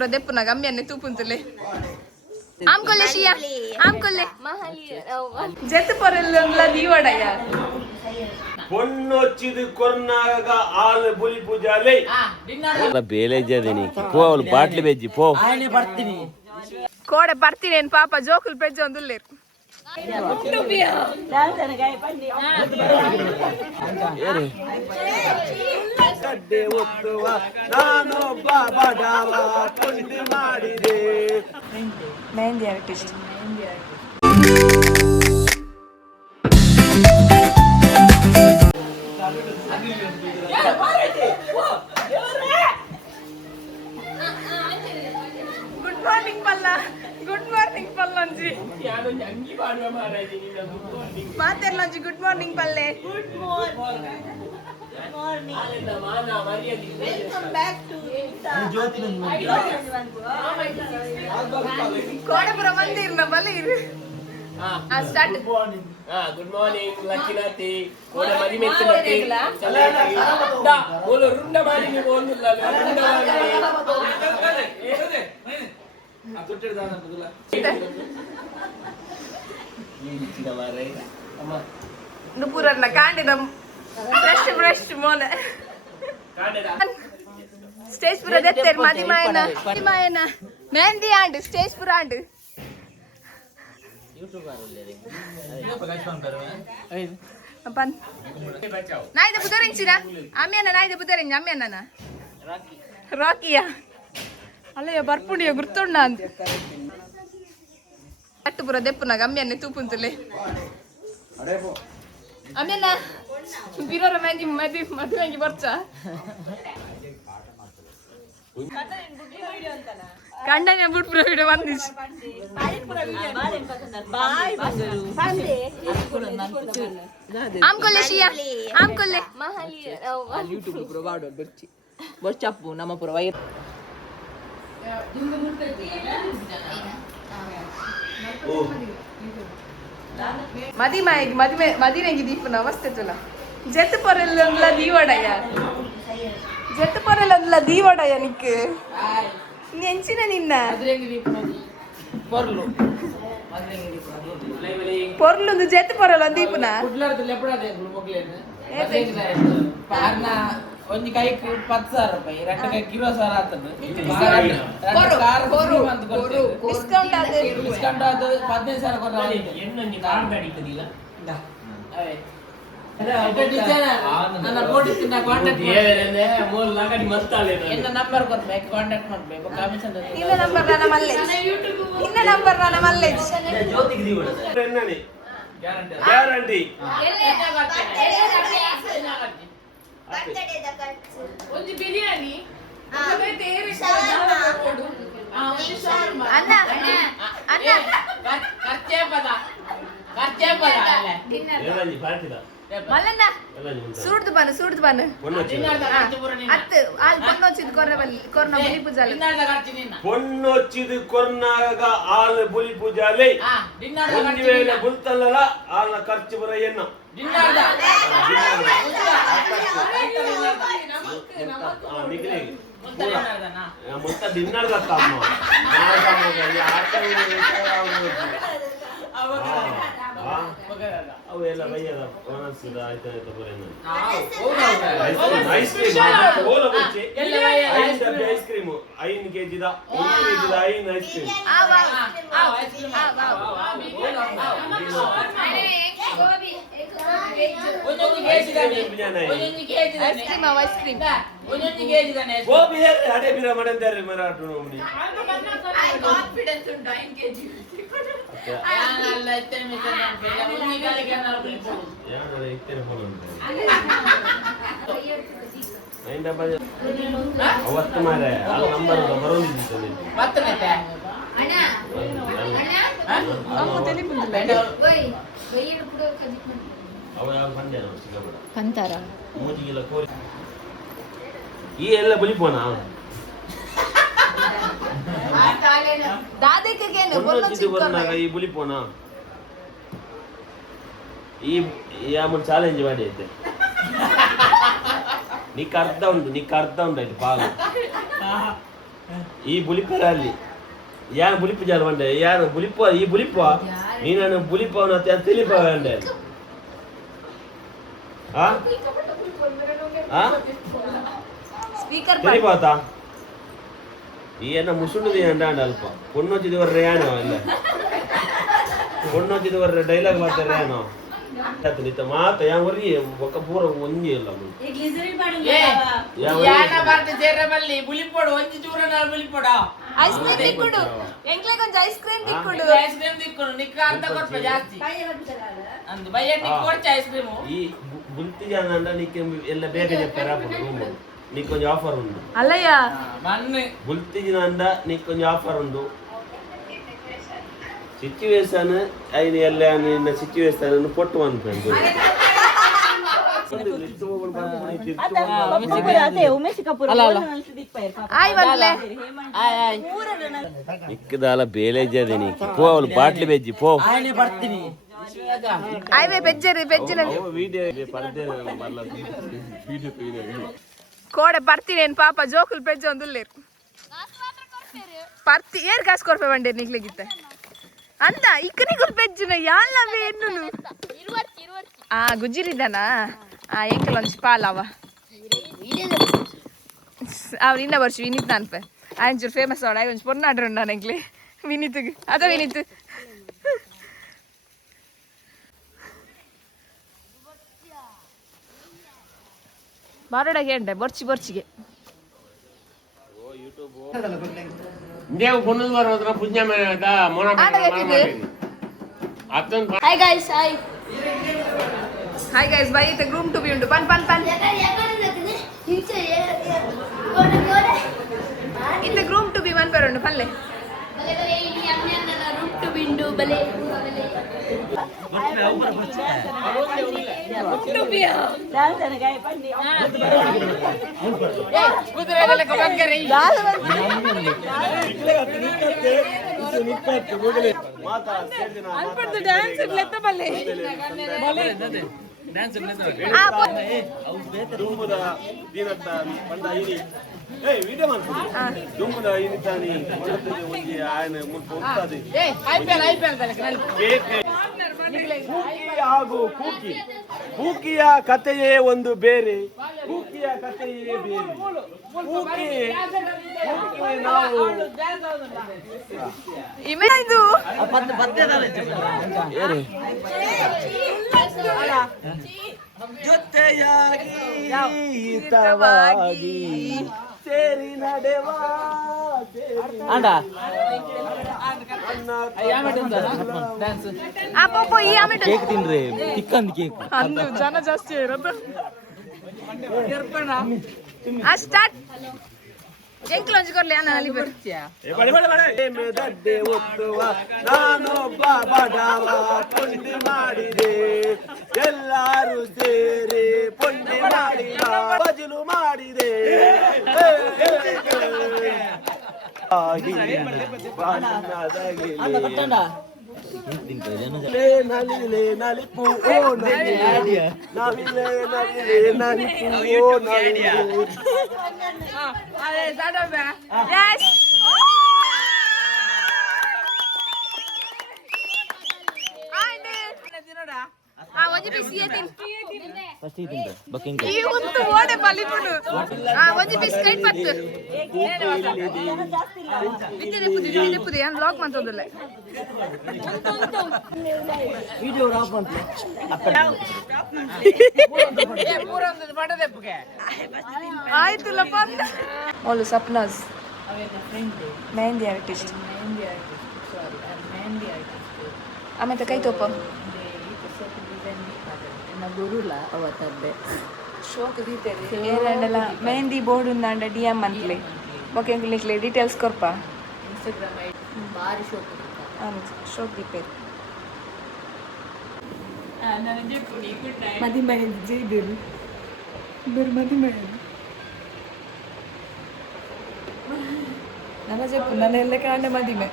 pura deppu na gammi anne tupuntule am kolle shia am kolle jet porella diwadaya పొన్నొచ్చిది కొన్నాగా ఆలు bully పూజాలే ಬೇಲೇಜದೇನಿ ಪೋ ಅವಳು bottle ಬೆಜ್ಜಿ ಪೋ ಕೋಡೆ ಬರ್ತೀನಿ ಪಾಪ ಜೋಕುಲ್ ಪೆಜ್ಜ ಒಂದುಲ್ಲೇರು ಗಡ್ಡೆ ಒತ್ತುವ ನಾನೊಬ್ಬ ಬಡವ ಪುಂಡಿ ಮಾಡಿದೆ ಮೆಹಂದಿ ಆರ್ಟಿಸ್ಟ್ ಗುಡ್ ಮಾರ್ನಿಂಗ್ ಪಲ್ಲಂಜಿ ಮಾತೆರ್ಲಂಜಿ ಗುಡ್ ಮಾರ್ನಿಂಗ್ ಪಲ್ಲೆ ಕೋಡಪುರ ಮಂದಿರ್ನ ಬಲೀರ್ ಸ್ಟಾರ್ಟ್ ಗುಡ್ ಮಾರ್ನಿಂಗ್ ಲಕ್ಕಿನಾತಿ ಕೋಡ ಮದಿ ಮೆತ್ತನತಿ ದ ಬೋಲು ರುಂಡ ಮಾಡಿ ನೀವು ಬೋಲುಲ್ಲ ರುಂಡ ಮಾಡಿ ಆ ತೊಟ್ಟೆಡ ದಾನ ಬದಲ ಈ ಚಿದ ಮಾರೇ ಅಮ್ಮ ನುಪುರನ್ನ ಕಾಂಡಿದ ಫ್ರೆಶ್ ಮೋನೆ ಕಾಂಡಿದ ಸ್ಟೇಜ್ ಪುರ ದೆತ್ತೇರ್ ಮದಿಮಾಯನ ಮೆಹಂದಿ ಆಂಡ್ ಸ್ಟೇಜ್ ಪುರ ಆಂಡ್ अपन नाई दे पुदरिंग चिरा आम्याना नाई दे पुदरिंग आम्याना राकिया ಅಲ್ಲಯ್ಯ ಬರ್ಪುಂಡಿಯ ಗುರ್ತೊಂಡ ಅಂತ ಅಟ್ಟು ಪುರ ದೆಪ್ಪುನಾಗ ಅಮ್ಮೆನ್ನೆ ತೂಪುಂತಲೆ ಅಮ್ಮೆನ್ನ ಬಿರೋರ ಮೆಂಜಿ ಮದುವೆಂಗಿ ಬರ್ಚ ಕಂಡನೆ ಬುಟ್ ಪುರ ವಿಡಿಯೋ ಬಂದಿಸ್ ಆಮ್ ಕೊಲ್ಲೆ ಶಿಯಾ ಆಮ್ ಕೊಲ್ಲೆ ಯೂಟ್ಯೂಬ್ ಪುರ ಬಾಡೋ ಬರ್ಚಿ ಬರ್ಚಪ್ಪು ನಮ್ಮ ಪುರ ವೈ ಮದಿನೆಂಗಿ ದೀಪನ ಅವಸ್ಥೆ ತುಲ ಜೆತ್ ಪೊರೆಲ್ಲ ದೀವಡಯ್ಯ ಜೆತ್ ಪೊರೆಲ್ಲ ದೀವಡಯ್ಯ ನಿಕ್ ನೆಂಚಿನ ನಿನ್ನ ಪೊರ್ಲೊಂದು ಜೆತ್ ಪೊರೆಲ್ಲ ದೀಪನ ಒಂಜಿ ಕೈಕ್ 10,000 ರೂಪಾಯಿ ಎರಡು ಕೈಕ್ 20,000 ಆತದ ಡಿಸ್ಕೌಂಟ್ ಆದ ಡಿಸ್ಕೌಂಟ್ ಆದ 15,000 ಕೊರ ಎನ್ನೊಂದು ಕಾರ್ ಗಾಡಿತದಿಲ್ಲ ಅವೇ ನನ್ನ ಬೋಡಿ ತಿನ್ನ ಕಾಂಟ್ಯಾಕ್ಟ್ ಏವೇನೆ ಮೂಲ ಗಾಡಿ ಮಸ್ತಾಳೆ ಎನ್ನ ನಂಬರ್ ಕೊಡ್ಬೇಕು ಕಾಂಟ್ಯಾಕ್ಟ್ ಮಾಡಬೇಕು ಕಮಿಷನ್ ಇನ್ನ ನಂಬರ್ ನನ್ನ ಮಲ್ಲೆ ಇನ್ನ ನಂಬರ್ ನನ್ನ ಮಲ್ಲೆ ಜ್ಯೋತಿಗೆ ದೀವಡ ಎನ್ನನೆ ಗ್ಯಾರಂಟಿ ಒಂದು ಬಿರಿಯಾನಿ ಅನ್ನ ಅನ್ನ ಖರ್ಚೇ ಪದ ಎಲ್ಲಂಜಿ ಪಾರ್ಟಿದ ಮಲ್ಲಣ್ಣ ಸೂಡ್ದು ಬನ್ನು ಅತ್ತು ಆಲ್ ಪೊನ್ನೊಚ್ಚಿದ್ ಕೊರ್ನ ಬಲಿ ಪೂಜಾಲೆ పొన్నొచ్చిది కొన్నాగా ఆలు బులి పూజాలే ಒಂದು ವೇಳೆ ಬುಲ್ತಲ್ಲಲ ಆಲ್ನ ಖರ್ಚು ಬರ ಎನ್ನ ಮೊತ್ತ ಡಿನ್ನರ್ ದತ್ತಮ್ಮ ಅವು ಎಲ್ಲ ಬೈಯದ ಒಣಸಿದ ಆಯ್ತಾ ಬರೇನ ಐಸ್ ಕ್ರೀಮ್ ಐಸ್ ಕ್ರೀಮ್ 5 ಕೆಜಿದ 1 ಕೆಜಿದ 5 ಐಸ್ ಕ್ರೀಮ್ ಗೋಬಿ ಹೇಳಿ ಹಡೆ ಬಿರ ಮಾಡಂತಾರೆ ಮರಾಠ ನೋಡಿ ಅವತ್ತು ಮಾರೆ ಆ ನಂಬರ್ ಬರೋದಿತ್ತು ಅವ ಯಾವ ಬಂದೆ ಸಿಗಬೇಡ ಕಂತಾರ ಮೂಜಿಗೆಲ್ಲ ಕೋರಿ ಈ ಎಲ್ಲ ಬಲಿಪೋನಾ ದಾದೆಕೇನು ಬನ್ನಾಗ ಈ ಬಲಿಪೋನಾ ಈ ಯಾಮನ್ ಚಾಲೆಂಜ್ ಮಾಡಿ ಐತೆ నీకు అర్థం ఉంది పాలు ಈ ಬುಲಿಪರ ಅಲ್ಲಿ ಯಾರು ಬುಲಿಪು ಜಾಲ ಬಂಡೆ ಯಾರು ಬುಲಿಪ ಈ ಬುಲಿಪ ನೀನು ಬುಲಿಪವನ ತಿಳಿಪ ಬಂಡೆ ಸ್ಪೀಕರ್ తెలిపోతా ఈయన ముసుండుది అంటాడు అల్ప పొన్నొచ్చిది వర రేయానో అల్ల పొన్నొచ్చిది వర డైలాగ్ మాత్రం రేయానో అతనిత మాత యా వరి ఒక పూర ಒಂಜಿ ಇಲ್ಲ ಯಾನ ಬರ್ತ ಜೇರಬಲ್ಲಿ ಬುಲಿಪೋಡು ಒಂಜಿ ಚೂರನ ಬುಲಿಪೋಡು ಐಸ್ ಕ್ರೀಮ್ ತಿಕ್ಕುಡು ಎಂಕ್ಲೆ ಕೊಂಚ ಐಸ್ ಕ್ರೀಮ್ ತಿಕ್ಕುಡು ಐಸ್ ಕ್ರೀಮ್ ತಿಕ್ಕುಡು ನಿಕ್ಕ ಅರ್ಧ ಕೊಡ್ಪ ಜಾಸ್ತಿ ಅಂದು ಬಯ್ಯ ನಿಕ್ಕ ಕೊಡ್ಚ ಐಸ್ ಕ್ರೀಮ್ ఈ బుల్తి జానండ నీకు ಎಲ್ಲ ಬೇಗ చెప్పారా రూమ్ నీకు కొంచెం ఆఫర్ ఉంది అల్లయ్య మన్ను బుల్తి జానండ నీకు కొంచెం ఆఫర్ ఉంది సిచ్యువేషన్ అయిన ಎಲ್ಲ ನಿನ್ನ ಸಿಚುವೇಶನ್ ಅನ್ನು ಪೊಟ್ಟು ಅನ್ಕೊಂಡು ಆಯ್ ಬಂದ್ಲೆ ಇಕ್ಕದಾಲ ಬೇಲೇಜದೆ ನೀಕಿ ಪೋ ಅವಳು ಬಾಟ್ಲಿ ಬೆಜ್ಜಿ ಪೋ ಆಯ್ವೆ ಬೆಜ್ಜರಿ ಬೆಜ್ಜಿನ ಕೋಡೆ ಬರ್ತೀನಿ ಏನ್ ಪಾಪ ಜೋಕುಲ್ ಬೆಜ್ಜ ಒಂದುಲ್ಲೇರು ಪರ್ತಿ ಏರ್ ಕಾಸು ಕೊರ್ಪೆ ಬಂಡೆ ನಿಗ್ಲಿಗಿತ್ತೆ ಅಂದ ಇಕ್ಕನಿಗುಲ್ ಬೆಜ್ಜುನ ಯಾಲ್ಲವೇ ಎನ್ನು ಗುಜ್ಜಿರಿದ್ದಾನಾ ಎಂಕಲ್ ಒಂದ್ ಪಾಲ್ ಅವ ಇನ್ನ ವರ್ಷ ವಿನೀತ್ ನಾನ್ಪೆ ಆಯ್ಚೂರು ಫೇಮಸ್ ಅವಳ ಒಂಚು ಪೊನ್ನಾಡ್ರು ನಾನು ಎಂಕ್ಲೆ ವಿನೀತ್ಗೆ ಅದ ವಿನೀತ್ ಬಾರೋಡಗೆ ಎಂಡೆ ಬರ್ಚಿಗೆ ದೇವ್ ಪುಣ್ಣದ ಬರೋದ್ರ ಪೂಜೆ ಮಾಡದ ಮೋನ ಅತ್ತೊಂದು Hi guys, hi. Hi guys ಬೈ ಇತ್ತೆ ಗ್ರೂಮ್ ಟು ಬಿ ಉಂಟು ಪನ್ ಇತ್ತೆ groom to be one pair ಉಂಟು ಪಲ್ಲೆ ಕೂಕಿಯ ಕಥೆಯೇ ಒಂದು ಬೇರೆ ಕೂಕಿಯ ಕಥೆಯೇ ಬೇರೆ ಕೂಕಿ ನಾವು ಇದು ಜೊತೆಯಾಗಿ ಹಿತವಾಗಿ ಸೇರಿ ನಡೆವಾ ಅಪ್ಪ ಈ ಆಮೆಟ್ ಕೇಕ್ ತಿನ್ರಿ ಚಿಕ್ಕಂದ್ ಕೇಕ್ ಅಂದು ಜನ ಜಾಸ್ತಿ ಇರೋದು ಸ್ಟಾರ್ಟ್ ಎಂಕ್ಲು ಒಂಜಿ ಕೊರ್ಲಿ ಅನ್ನ ಅಲ್ಲಿ ದಡ್ಡೆ ಒತ್ತುವ ನಾನೊಬ್ಬ ಬಡವ ಪುಂಡಿ ಮಾಡಿದೆ ಎಲ್ಲಾರು ಸೇರಿ ಪುಂಡಿ ಮಾಡಿದ ಬಜಲು ಮಾಡಿದೆ ನಲಿಲೆ ನಲಿಪು ಓ ನಲಿಲೆ ನಲಿಲೆ ನಲಿಪು ಓ ನಲಿಲೆ Yes. ಒಂಜಿ ಪೀಸ್ ಈ ಉಂಟು ಓಡೆ ಬಲಿಪುನು ಒಂಜಿ ಪೀಸ್ ಕೈಟ್ ಪತ್ತು ಬಿತ್ತಿದೆ ಏನು ಲಾಕ್ ಮಾಡ್ತೋದಿಲ್ಲ ಆಯ್ತುಲ್ಲಪ್ಪ ಅವಳು ಸಪ್ನಾಸ್ ಮೆಹಂದಿ ಆರ್ಟಿಸ್ಟ್ ಆಮೇಲೆ ಕೈ ತೋಪ ಗುರುಲ ಅವತ್ತದ್ದೆ ಶೋಕ್ ದೀತೇರಿ ಏನೆಲ್ಲ ಮೆಹಂದಿ ಬೋರ್ಡ್ ಉಂದಾಂಡ ಡಿ ಎಮ್ ಅಂತಲೇ ಓಕೆ ಇಂಗ್ಲಿಕ್ಲೆ ಡೀಟೇಲ್ಸ್ ಕೊರ್ಪ ಇನ್ಸ್ಟಾಗ್ರಾಮ್ ಭಾರಿ ಶೋಕ್ ಶೋಕ್ ದೀಪೇರಿ ಮದಿ ಮೆಹಂದಿ ಜೀಬಿರು ಮದಿ ಮೆಹಂದಿ ನಮ್ಮ ಜಪ್ಪು ನನ್ನ ಎಲ್ಲ ಕಾಂಡ ಮದಿಮೆ